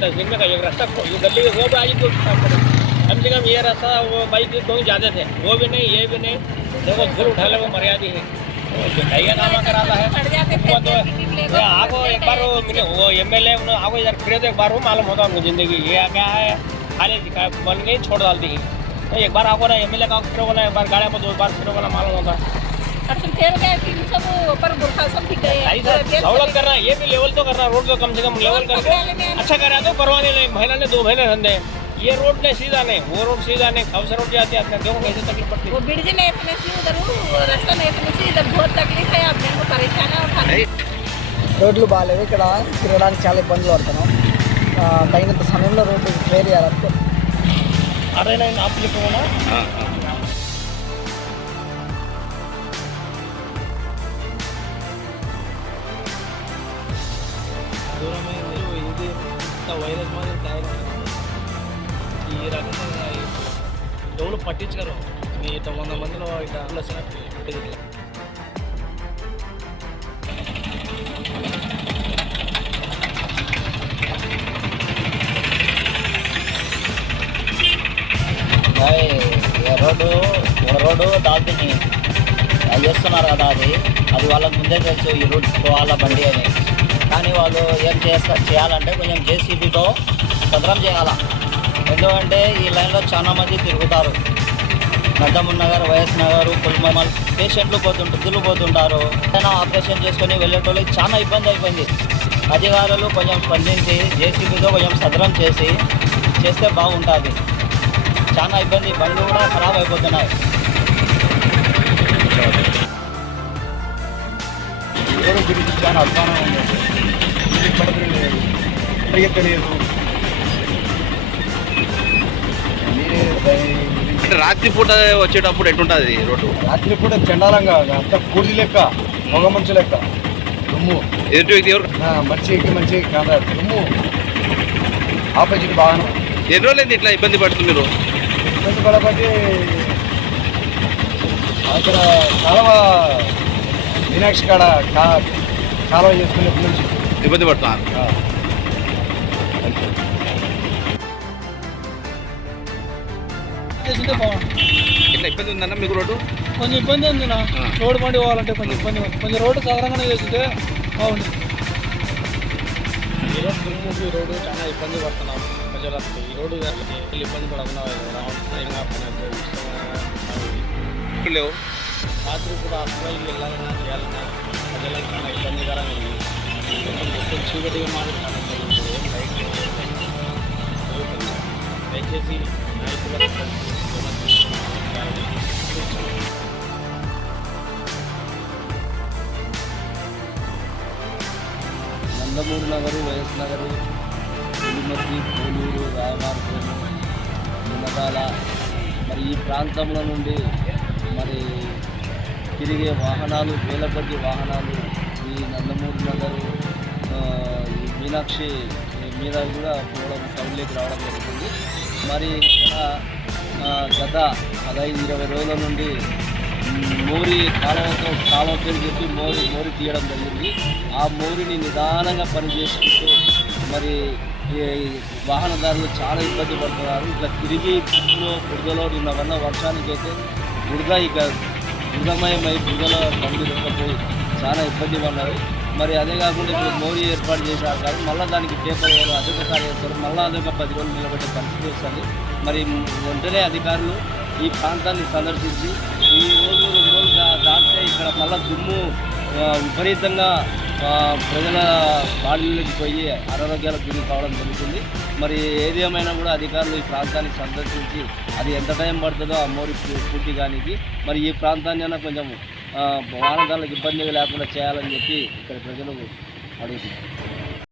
10 दिन में एक रास्ता गली वो भी आज तो कम से कम ये रास्ता वो बाइक कोई ज़्यादा थे, वो भी नहीं ये भी नहीं। देखो फिर उठा ले वो मर्यादा है, वो नामा कराता है वो तो आपको एक बार वो MLA आपको इधर फिर तो एक बार वो मालूम होता उनको ज़िंदगी ये क्या है, खाली बन गई छोड़ डालती है। तो एक बार आपको ना MLA का फिर बोला, एक बार गाड़ी में 2 बार फिर बोला मालूम होता है। सहूलत करना ये भी लेवल तो करना, रोड तो कम से कम लेवल करके अच्छा करा तो करवाने लगे। महीना ने 2 महीने धंधे, ये रोड नहीं सीधा नहीं, वो रोड सीधा नहीं, खौसा रोड जाती है। आपने देखो कैसे तकलीफ पड़ती है, वो ब्रिज नहीं इतने से उधर रास्ता नहीं इतने से इधर बहुत तकलीफ है। आपने को परेशान है उठाने రోడ్లు బాగాలేవు, ఇక్కడ తిరగడానికి చాలా ఇబ్బందులు పడుతున్నాం। తగినంత సమయంలో రోడ్డు క్లియర్ చేయాలి। अरे नहीं आप लिखो ना దూరం ఇది ఇంత వైరస్ మాది తయారైంది ఈ రకంగా ఎవరు పట్టించరు। మీ ఇట్లా 100 మందిలో ఇట్లా రోడ్డు దాల్తిని అది చేస్తున్నారు కదా, అది వాళ్ళకి ముందే తెలుసు ఈ రూట్ పోవాల బండి అని। కానీ వాళ్ళు ఏం చేయాలంటే కొంచెం JCBతో సదరం చేయాలా। ఎందుకంటే ఈ లైన్లో చాలా మంది తిరుగుతారు, నందమూరి నగర్, వైఎస్ నగర్, పుల్మల్ పేషెంట్లు పోతుంటారు। ఏదైనా ఆపరేషన్ చేసుకొని వెళ్ళేటోళ్ళకి చాలా ఇబ్బంది అయిపోయింది। అధికారులు కొంచెం స్పందించి JCBతో కొంచెం సదరం చేస్తే బాగుంటుంది। చాలా ఇబ్బంది, బండ్లు కూడా ఖరాబ్ అయిపోతున్నాయి। గురించి చాలా అభిమానం ఉంది, తెలియదు। రాత్రిపూట వచ్చేటప్పుడు ఎట్లుంటుంది రోడ్డు? రాత్రిపూట చండాలంగా అంత పూర్తి లెక్క, పొగ మంచు లెక్క, దుమ్ము మంచి కాంట్రాక్ట్ దుమ్ము ఆపోజిట్ వాహనం। ఎన్ని రోజులైంది ఇట్లా ఇబ్బంది పడుతుంది? ఇబ్బంది పడబట్టి అక్కడ కాలువ మీనాక్షి కాడ కాలువ చేసుకునేప్పటి నుంచి ఇబ్బంది పడుతున్నారు। ఇట్లా ఇబ్బంది ఉందన్న మీకు రోడ్డు? కొంచెం ఇబ్బంది ఉంది నా రోడ్డు బండి పోవాలంటే కొంచెం ఇబ్బంది ఉంది, కొంచెం రోడ్డు సాధారణంగానే చేస్తుంటే బాగుంది। ఈ రోడ్డు దుమ్ముకి ఈ రోడ్డు చాలా ఇబ్బంది పడుతున్నాం ప్రజలకు। ఈ రోడ్డు ఇబ్బంది పడకుండా లేవు, రాత్రి కూడా హాస్పిటల్కి వెళ్ళాలన్నా చేయాలన్నా ప్రజలకు చాలా ఇబ్బందికరంగా ఉంది। మొత్తం చీకటిగా మాట్లాడుతుంది, ఏం బయట దయచేసి నాయకులకు నందమూరి నగరు, వైఎస్ నగరు, పులిమర్తి, పోలూరు, రాయమార్గము, మునగాల మరి ఈ ప్రాంతంలో నుండి మరి తిరిగే వాహనాలు, వేల కొద్ది వాహనాలు ఈ నందమూరి నగరు, ఈ మీనాక్షి మీద కూడా పోవడం, టౌన్లోకి రావడం జరుగుతుంది। మరి ఇక్కడ గత 15-20 రోజుల నుండి మోరి కాలువ పేరు చెప్పి మోరి తీయడం జరిగింది। ఆ మోరిని నిదానంగా పనిచేసుకుంటూ మరి వాహనదారులు చాలా ఇబ్బంది పడుతున్నారు। ఇట్లా తిరిగి బురదలో నిన్న వర్షానికి అయితే బురదమయమై బురదలో బండి దొరకపోయి చాలా ఇబ్బంది పడ్డారు। మరి అదే కాకుండా ఇప్పుడు మోరీ ఏర్పాటు చేశారు కానీ మళ్ళీ దానికి పేపర్ వేయాలి, అదొకసారి వేస్తారు, మళ్ళీ అదొక 10 రోజులు నిలబెట్టే పరిస్థితి వస్తుంది। మరి వెంటనే అధికారులు ఈ ప్రాంతాన్ని సందర్శించి ఈ రోజు 2 రోజులు దాటితే ఇక్కడ మళ్ళీ దుమ్ము విపరీతంగా ప్రజల బాడీలోకి పోయి అనారోగ్యాలకు గురి కావడం జరుగుతుంది। మరి ఏది ఏమైనా కూడా అధికారులు ఈ ప్రాంతాన్ని సందర్శించి అది ఎంత టైం పడుతుందో ఆ మోరీ పూర్తి కానికి మరి ఈ ప్రాంతాన్ని కొంచెం వాహనదారులకు ఇబ్బంది లేకుండా చేయాలని చెప్పి ఇక్కడ ప్రజలు అడుగుతున్నారు।